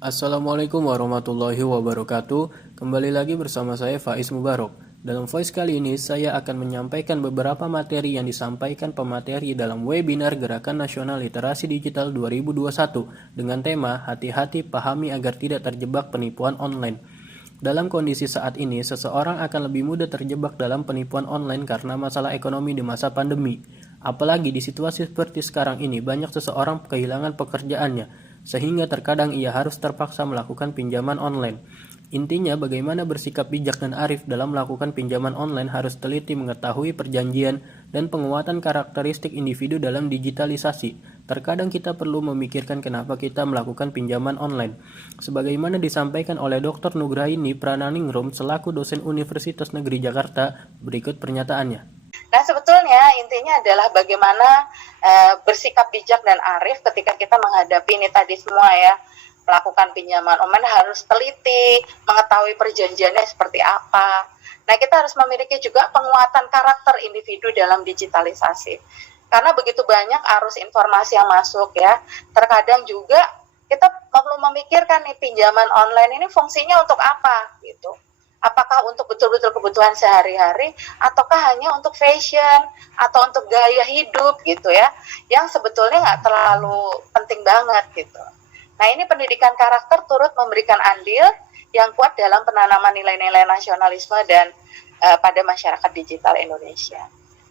Assalamualaikum warahmatullahi wabarakatuh. Kembali lagi bersama saya Faiz Mubarok. Dalam voice kali ini saya akan menyampaikan beberapa materi yang disampaikan pemateri dalam webinar Gerakan Nasional Literasi Digital 2021 dengan tema Hati-hati pahami agar tidak terjebak penipuan online. Dalam kondisi saat ini, seseorang akan lebih mudah terjebak dalam penipuan online karena masalah ekonomi di masa pandemi. Apalagi di situasi seperti sekarang ini, banyak seseorang kehilangan pekerjaannya, sehingga terkadang ia harus terpaksa melakukan pinjaman online. Intinya, bagaimana bersikap bijak dan arif dalam melakukan pinjaman online harus teliti mengetahui perjanjian dan penguatan karakteristik individu dalam digitalisasi. Terkadang kita perlu memikirkan kenapa kita melakukan pinjaman online. Sebagaimana disampaikan oleh Dr. Nugraini Prananingrum selaku dosen Universitas Negeri Jakarta, berikut pernyataannya. Nah, sebetulnya intinya adalah bagaimana bersikap bijak dan arif ketika kita menghadapi ini tadi semua ya. Melakukan pinjaman online harus teliti, mengetahui perjanjiannya seperti apa. Nah, kita harus memiliki juga penguatan karakter individu dalam digitalisasi. Karena begitu banyak arus informasi yang masuk ya, terkadang juga kita perlu memikirkan nih pinjaman online ini fungsinya untuk apa gitu. Apakah untuk betul-betul kebutuhan sehari-hari ataukah hanya untuk fashion atau untuk gaya hidup gitu ya, yang sebetulnya nggak terlalu penting banget gitu. Nah, ini pendidikan karakter turut memberikan andil yang kuat dalam penanaman nilai-nilai nasionalisme dan pada masyarakat digital Indonesia.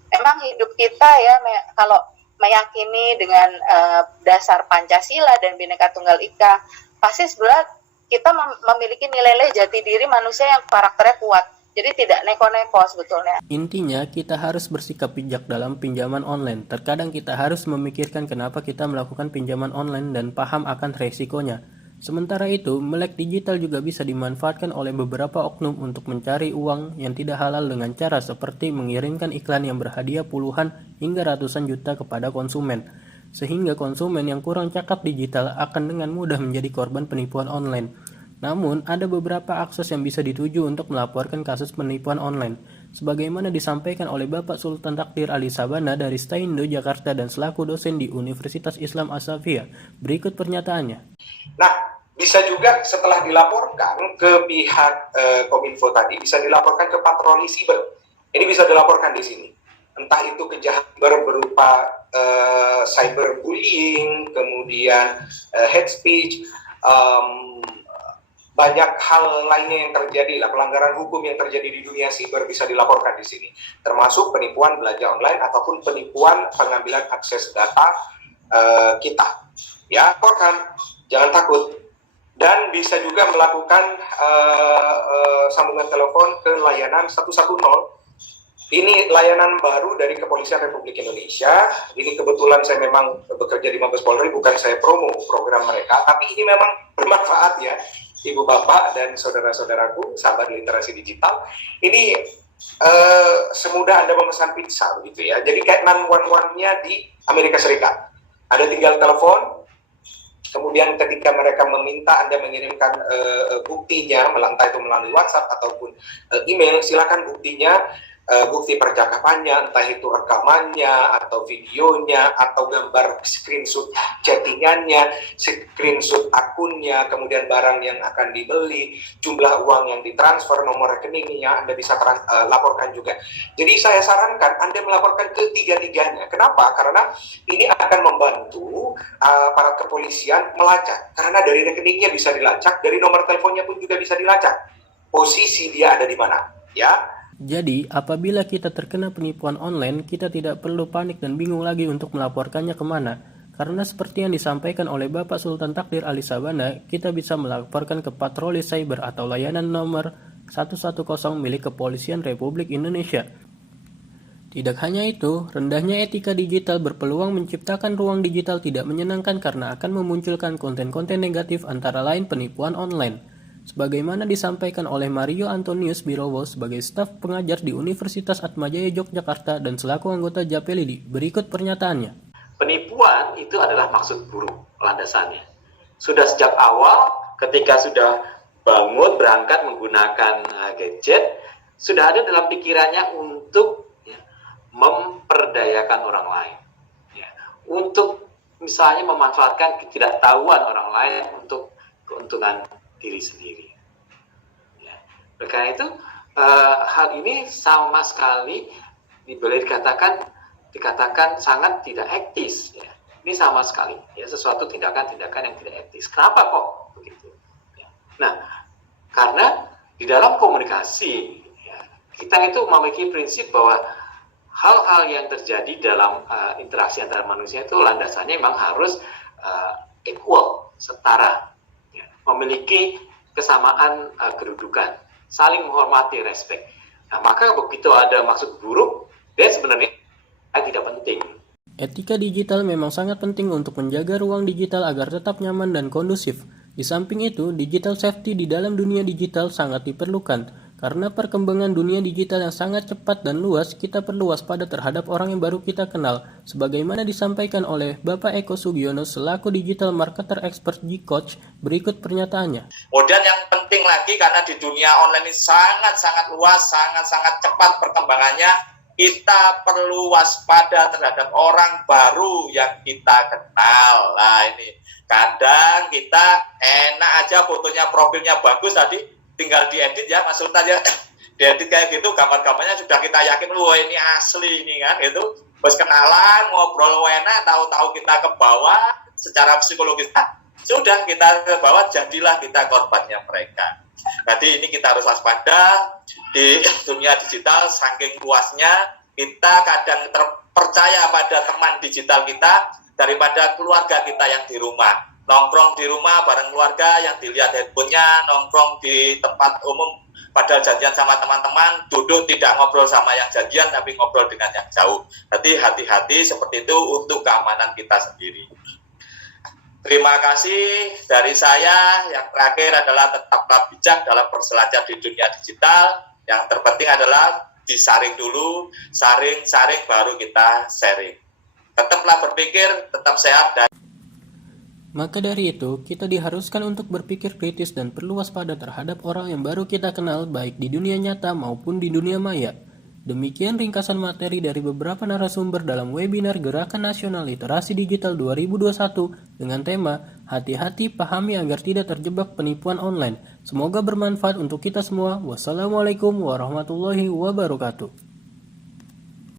Memang hidup kita ya, kalau meyakini dengan dasar Pancasila dan Bhinneka Tunggal Ika, pasti sebenarnya kita memiliki nilai-nilai jati diri manusia yang karakternya kuat. Jadi tidak neko-neko sebetulnya. Intinya, kita harus bersikap bijak dalam pinjaman online. Terkadang kita harus memikirkan kenapa kita melakukan pinjaman online dan paham akan resikonya. Sementara itu, melek digital juga bisa dimanfaatkan oleh beberapa oknum untuk mencari uang yang tidak halal dengan cara seperti mengirimkan iklan yang berhadiah puluhan hingga ratusan juta kepada konsumen. Sehingga konsumen yang kurang cakap digital akan dengan mudah menjadi korban penipuan online. Namun, ada beberapa akses yang bisa dituju untuk melaporkan kasus penipuan online. Sebagaimana disampaikan oleh Bapak Sultan Takdir Ali Sabana dari Staindo, Jakarta dan selaku dosen di Universitas Islam As-Safiyah. Berikut pernyataannya. Nah, bisa juga setelah dilaporkan ke pihak Kominfo tadi, bisa dilaporkan ke patroli siber. Ini bisa dilaporkan di sini. Entah itu kejahatan berupa cyberbullying, kemudian hate speech, banyak hal lainnya yang terjadi lah, pelanggaran hukum yang terjadi di dunia siber bisa dilaporkan di sini, termasuk penipuan belanja online ataupun penipuan pengambilan akses data kita. Ya, laporkan, jangan takut. Dan bisa juga melakukan sambungan telepon ke layanan 110. Ini layanan baru dari Kepolisian Republik Indonesia. Ini kebetulan saya memang bekerja di Mabes Polri, bukan saya promo program mereka, tapi ini memang bermanfaat ya, Ibu Bapak dan saudara-saudaraku, sahabat literasi digital. Ini semudah Anda memesan pizza gitu ya. Jadi kayak 911-nya di Amerika Serikat. Anda tinggal telepon, kemudian ketika mereka meminta Anda mengirimkan buktinya, entah itu melalui WhatsApp ataupun email, silakan buktinya, bukti percakapannya, entah itu rekamannya, atau videonya, atau gambar screenshot chattingannya, screenshot akunnya, kemudian barang yang akan dibeli, jumlah uang yang ditransfer, nomor rekeningnya, Anda bisa laporkan juga. Jadi saya sarankan Anda melaporkan ketiga-tiganya. Kenapa? Karena ini akan membantu para kepolisian melacak. Karena dari rekeningnya bisa dilacak, dari nomor teleponnya pun juga bisa dilacak. Posisi dia ada di mana, ya. Jadi, apabila kita terkena penipuan online, kita tidak perlu panik dan bingung lagi untuk melaporkannya kemana. Karena seperti yang disampaikan oleh Bapak Sultan Takdir Ali Sabana, kita bisa melaporkan ke patroli cyber atau layanan nomor 110 milik Kepolisian Republik Indonesia. Tidak hanya itu, rendahnya etika digital berpeluang menciptakan ruang digital tidak menyenangkan karena akan memunculkan konten-konten negatif antara lain penipuan online. Sebagaimana disampaikan oleh Mario Antonius Birowo sebagai staf pengajar di Universitas Atmajaya Yogyakarta dan selaku anggota Japelidi, berikut pernyataannya. Penipuan itu adalah maksud buruk landasannya. Sudah sejak awal ketika sudah bangun berangkat menggunakan gadget, sudah ada dalam pikirannya untuk memperdayakan orang lain. Untuk misalnya memanfaatkan ketidaktahuan orang lain untuk keuntungan diri sendiri. Ya. Oleh karena itu, hal ini sama sekali boleh dikatakan sangat tidak etis. Ya. Ini sama sekali, ya, sesuatu tindakan-tindakan yang tidak etis. Kenapa kok begitu? Ya. Nah, karena di dalam komunikasi, ya, kita itu memiliki prinsip bahwa hal-hal yang terjadi dalam interaksi antara manusia itu landasannya memang harus equal, setara, ya, memiliki kesamaan kedudukan, saling menghormati, respect. Nah, maka begitu ada maksud buruk, dia sebenarnya tidak penting. Etika digital memang sangat penting untuk menjaga ruang digital agar tetap nyaman dan kondusif. Di samping itu, digital safety di dalam dunia digital sangat diperlukan. Karena perkembangan dunia digital yang sangat cepat dan luas, kita perlu waspada terhadap orang yang baru kita kenal. Sebagaimana disampaikan oleh Bapak Eko Sugiono selaku Digital Marketer Expert G-Coach, berikut pernyataannya. Kemudian yang penting lagi, karena di dunia online ini sangat-sangat luas, sangat-sangat cepat perkembangannya, kita perlu waspada terhadap orang baru yang kita kenal. Nah ini, kadang kita enak aja fotonya, profilnya bagus tadi, tinggal diedit ya, Mas Sultan ya, diedit kayak gitu, gambar-gambarnya sudah kita yakin, wah ini asli ini kan, itu terus kenalan, ngobrol enak, tahu-tahu kita ke bawah, secara psikologis, sudah kita ke bawah, jadilah kita korbannya mereka. Jadi ini kita harus waspada, di dunia digital saking luasnya, kita kadang terpercaya pada teman digital kita, daripada keluarga kita yang di rumah. Nongkrong di rumah bareng keluarga yang dilihat handphonenya, nongkrong di tempat umum padahal janjian sama teman-teman, duduk tidak ngobrol sama yang janjian tapi ngobrol dengan yang jauh. Jadi hati-hati seperti itu untuk keamanan kita sendiri. Terima kasih dari saya. Yang terakhir adalah tetaplah bijak dalam berselancar di dunia digital. Yang terpenting adalah disaring dulu, saring baru kita sharing. Tetaplah berpikir, tetap sehat dan Maka dari itu, kita diharuskan untuk berpikir kritis dan perlu waspada terhadap orang yang baru kita kenal baik di dunia nyata maupun di dunia maya. Demikian ringkasan materi dari beberapa narasumber dalam webinar Gerakan Nasional Literasi Digital 2021 dengan tema Hati-hati pahami agar tidak terjebak penipuan online. Semoga bermanfaat untuk kita semua. Wassalamualaikum warahmatullahi wabarakatuh.